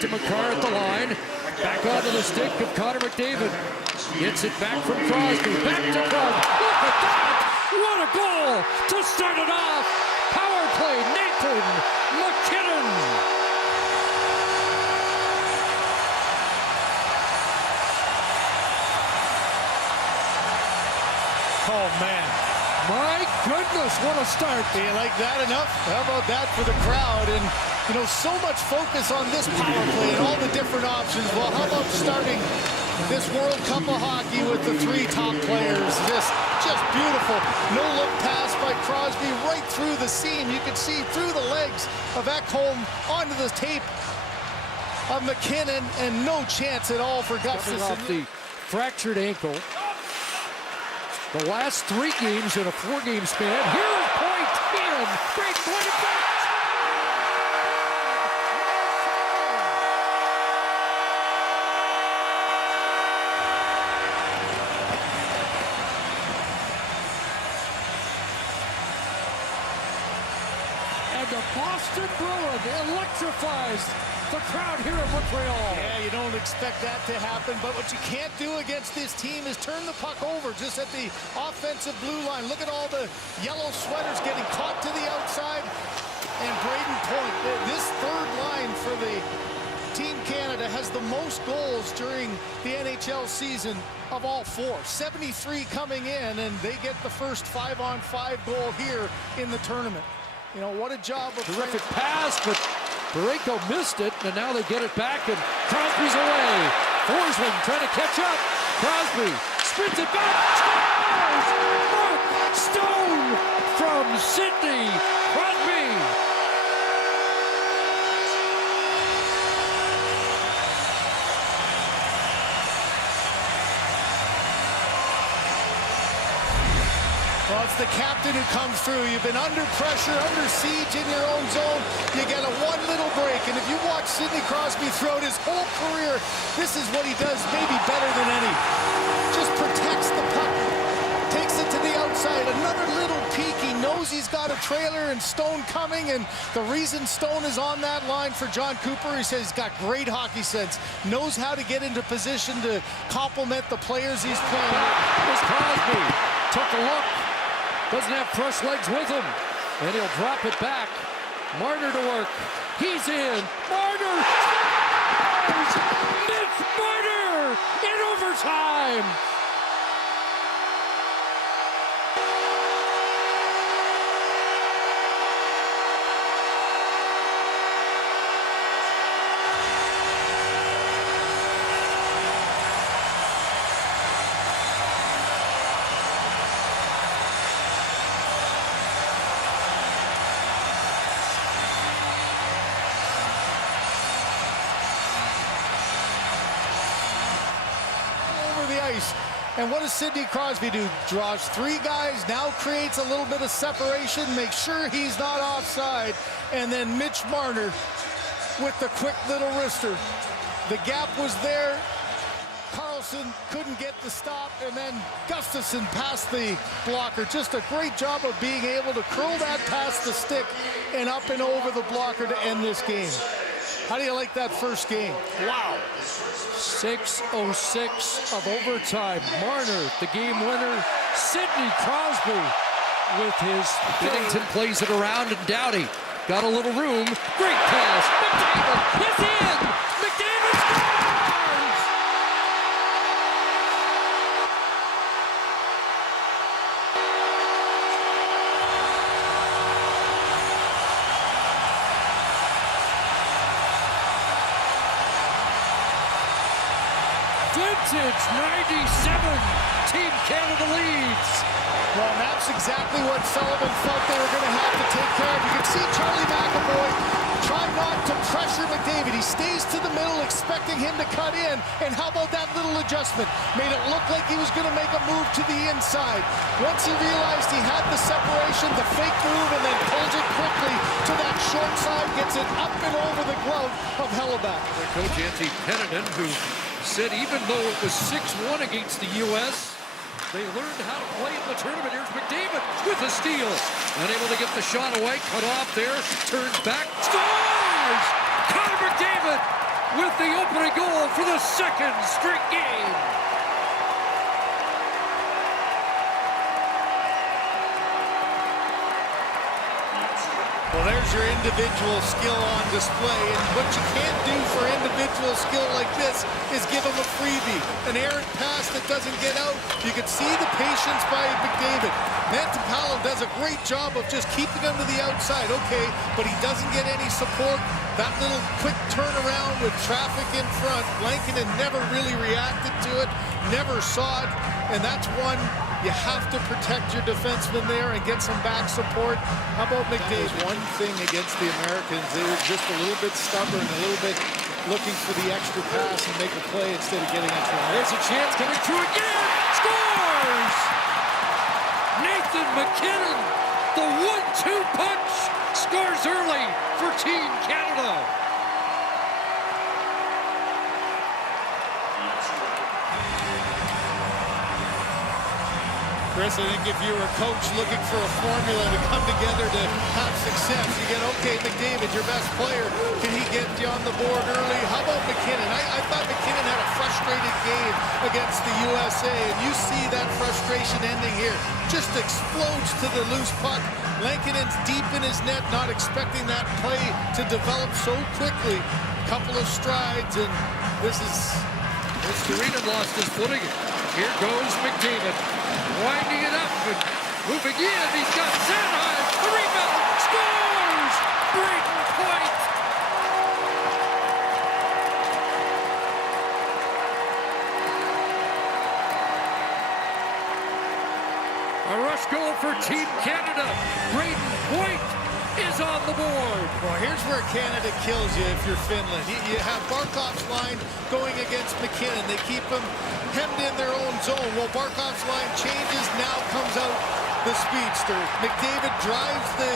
to McCarr at the line. Back onto the stick of Connor McDavid. Gets it back from Crosby. Back to Crosby. Look at that! What a goal to start it off! Power play, Nathan McKinnon! Oh, man. My goodness, what a start. Do you like that enough? How about that for the crowd? And, you know, so much focus on this power play and all the different options. Well, how about starting this World Cup of hockey with the three top players? Just beautiful. No-look pass by Crosby right through the seam. You can see through the legs of Ekholm onto the tape of McKinnon, and no chance at all for Gustafsson. Off the fractured ankle. The last 3 games in a 4-game span. Here's point in. Great point of back. And the Boston Bruin electrifies the crowd here in Montreal. Yeah, you don't expect that to happen, but what you can't do against this team is turn the puck over just at the offensive blue line. Look at all the yellow sweaters getting caught to the outside. And Braden Point, this third line for the Team Canada has the most goals during the NHL season of all 4. 73 coming in, and they get the first 5-on-5 goal here in the tournament. You know, what a job of terrific pass, but Parayko missed it, and now they get it back, and Crosby's away. Forsling trying to catch up. Crosby spins it back. Scores! Mark Stone from Sidney Crosby. Well, it's the captain who comes through. You've been under pressure, under siege in your own zone. You get a one little break. And if you watch Sidney Crosby throughout his whole career, this is what he does maybe better than any. Just protects the puck. Takes it to the outside. Another little peek. He knows he's got a trailer and Stone coming. And the reason Stone is on that line for John Cooper, he says he's got great hockey sense. Knows how to get into position to complement the players he's playing. Here's Crosby. Took a look. Doesn't have fresh legs with him. And he'll drop it back. Marner to work. He's in. Marner scores! Mitch Marner in overtime. And what does Sidney Crosby do? Draws 3 guys, now creates a little bit of separation, makes sure he's not offside, and then Mitch Marner with the quick little wrister. The gap was there. Carlson couldn't get the stop, and then Gustafsson past the blocker. Just a great job of being able to curl that past the stick and up and over the blocker to end this game. How do you like that first game? Wow. 6:06 of overtime. Marner, the game winner. Sidney Crosby with his Binnington plays it around, and Doughty got a little room. Great pass. McDavid is in. McDavid scores! Vintage 97. Team Canada leads. Well, that's exactly what Sullivan felt they were going to have to take care of. You can see Charlie McAvoy try not to pressure McDavid. He stays to the middle, expecting him to cut in. And how about that little adjustment? Made it look like he was going to make a move to the inside. Once he realized he had the separation, the fake move, and then pulls it quickly to that short side, gets it up and over the glove of Hellebuck. Coach Antti Pennanen, who said even though it was 6-1 against the U.S., they learned how to play in the tournament. Here's McDavid with a steal. Unable to get the shot away. Cut off there. Turns back. Scores! Connor McDavid with the opening goal for the second straight game. Well, there's your individual skill on display, and what you can't do for individual skill like this is give him a freebie. An errant pass that doesn't get out. You can see the patience by McDavid. Mantipalo does a great job of just keeping him to the outside, okay, but he doesn't get any support. That little quick turnaround with traffic in front, McKinnon never really reacted to it, never saw it, and that's one you have to protect your defenseman there and get some back support. How about McDavid? One thing against the Americans, they were just a little bit stubborn, a little bit looking for the extra pass and make a play instead of getting it through. There's a chance coming through again. Scores! Nathan McKinnon, the 1-2 punch, scores early for Team Canada. Chris, I think if you were a coach looking for a formula to come together to have success, you get, okay, McDavid, your best player, can he get you on the board early? How about McKinnon? I thought McKinnon had a frustrated game against the USA, and you see that frustration ending here. Just explodes to the loose puck. McKinnon's deep in his net, not expecting that play to develop so quickly. Couple of strides, and this is... Serena lost his footing. Here goes McDavid, winding it up and moving in. He's got Sanheim, the rebound, scores! Brayden Point! A rush goal for Team Canada. Brayden Point is on the board. Well, here's where Canada kills you if you're Finland. You have Barkov's line going against McKinnon. They keep him hemmed in their own zone. Well, Barkov's line changes. Now comes out the speedster. McDavid drives the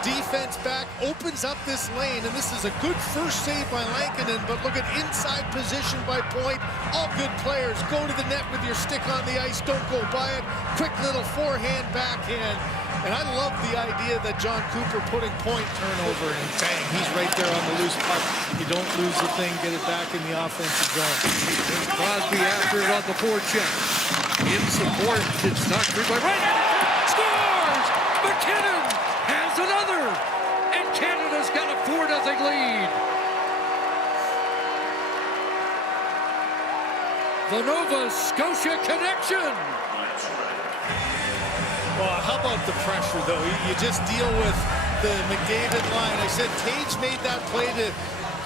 defense back, opens up this lane, and this is a good first save by McKinnon, but look at inside position by Point. All good players. Go to the net with your stick on the ice. Don't go by it. Quick little forehand, backhand. And I love the idea that John Cooper putting Point turnover, and bang, he's right there on the loose puck. You don't lose the thing, get it back in the offensive zone. There's Crosby after it on the forecheck. In support, it's knocked through by right. Scores! McKinnon has another, and Canada's got a 4-0 lead. The Nova Scotia connection. Well, how about the pressure, though? You just deal with the McDavid line. I said Tage made that play to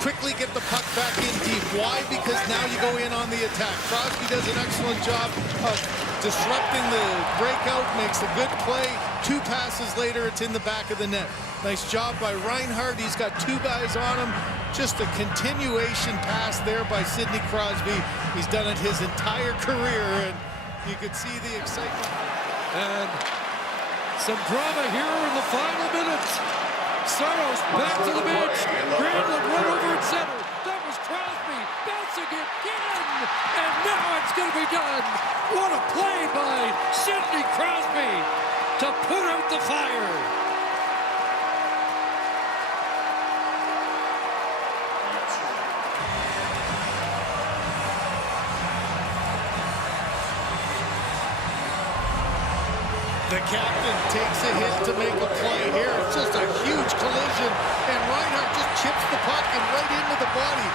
quickly get the puck back in deep. Why? Because now you go in on the attack. Crosby does an excellent job of disrupting the breakout, makes a good play. 2 passes later, it's in the back of the net. Nice job by Reinhart. He's got 2 guys on him. Just a continuation pass there by Sidney Crosby. He's done it his entire career, and you could see the excitement. And some drama here in the final minutes. Saros back to the bench. Granlund run over at center. That was Crosby bouncing it in. And now it's going to be done. What a play by Sidney Crosby to put out the fire. The captain takes a hit to make a play here. It's just a huge collision, and Reinhart just chips the puck and right into the body.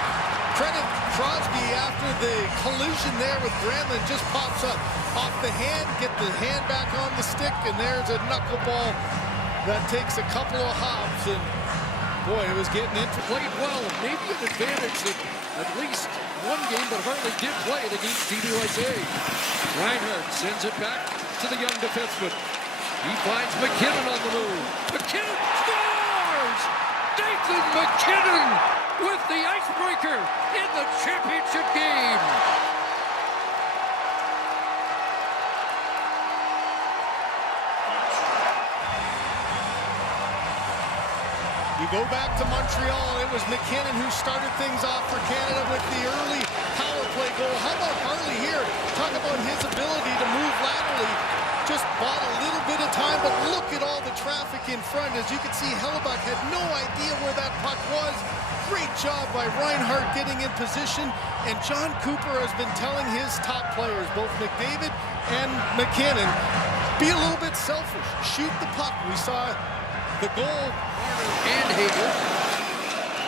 Credit Crosby after the collision there with Granlund, just pops up off the hand, get the hand back on the stick, and there's a knuckleball that takes a couple of hops, and boy, it was getting into. Played well, maybe an advantage that at least one game, but hardly did play it against Team USA. Reinhart sends it back to the young defenseman. He finds McKinnon on the move. McKinnon scores! Nathan McKinnon with the icebreaker in the championship game. You go back to Montreal, it was McKinnon who started things off for Canada with the early power play goal. How about Harley here? Talk about his ability to move laterally. just bought a little bit of time, but look at all the traffic in front. As you can see, Hellebuck had no idea where that puck was. Great job by Reinhart getting in position, and John Cooper has been telling his top players, both McDavid and McKinnon, be a little bit selfish. Shoot the puck. We saw the goal. Marner and Hager.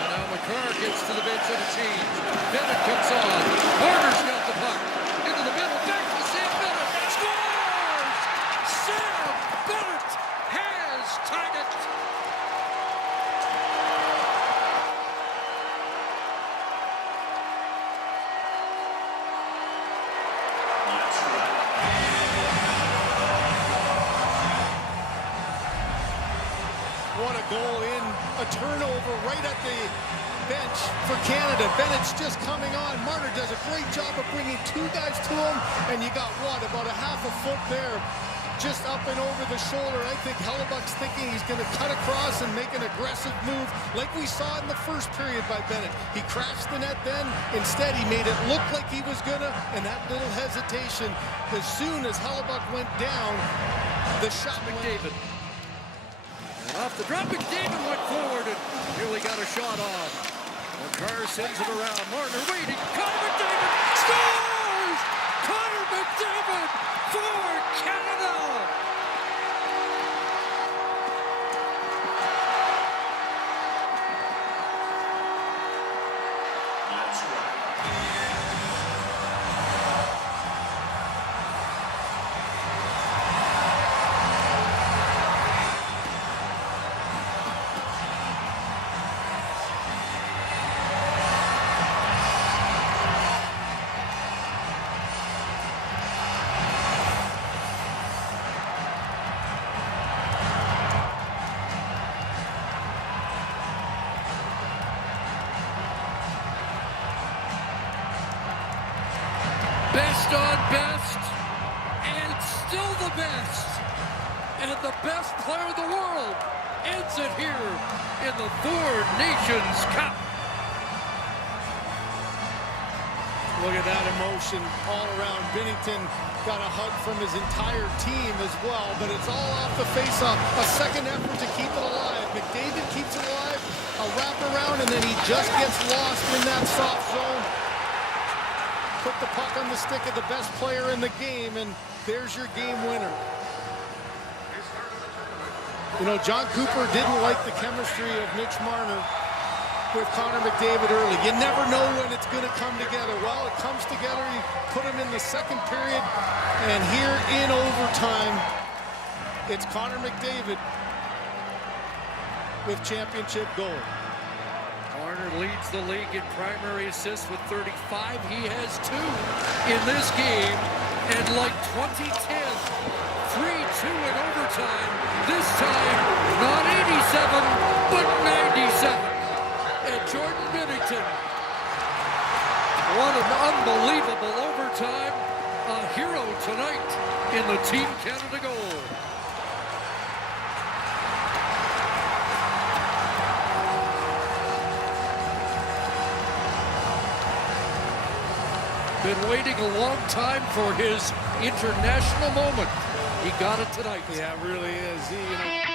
And now McCarr gets to the bench and a change. Bennett comes on. Marner's got the puck. Into the middle. Back to Sam Bennett. Scores! Sam Bennett has tied it. What a goal in a turnover right at the bench for Canada. Bennett's just coming on. Marner does a great job of bringing two guys to him, and you got what, about a half a foot there, just up and over the shoulder. I think Hellebuck's thinking he's going to cut across and make an aggressive move like we saw in the first period by Bennett. He crashed the net then. Instead, he made it look like he was going to, and that little hesitation, as soon as Hellebuck went down, the shot McDavid. And off the drop, McDavid went forward and nearly got a shot off. McCarr sends it around. Marner waiting. Connor McDavid scores! Connor McDavid for Canada! That's right. Best on best, and still the best. And the best player in the world ends it here in the Four Nations Cup. Look at that emotion all around. Binnington got a hug from his entire team as well, but it's all off the faceoff. A second effort to keep it alive. McDavid keeps it alive, a wraparound, and then he just gets lost in that soft zone. Put the puck on the stick of the best player in the game, and there's your game winner. You know, John Cooper didn't like the chemistry of Mitch Marner with Connor McDavid early. You never know when it's going to come together. Well, it comes together. You put him in the second period, and here in overtime, it's Connor McDavid with championship goal. Marner leads the league in primary assists with 35. He has 2 in this game. And like 2010, 3-2 in overtime. This time, not 87, but 97. And Jordan Binnington. What an unbelievable overtime. A hero tonight in the Team Canada goal. Been waiting a long time for his international moment. He got it tonight. Yeah, it really is.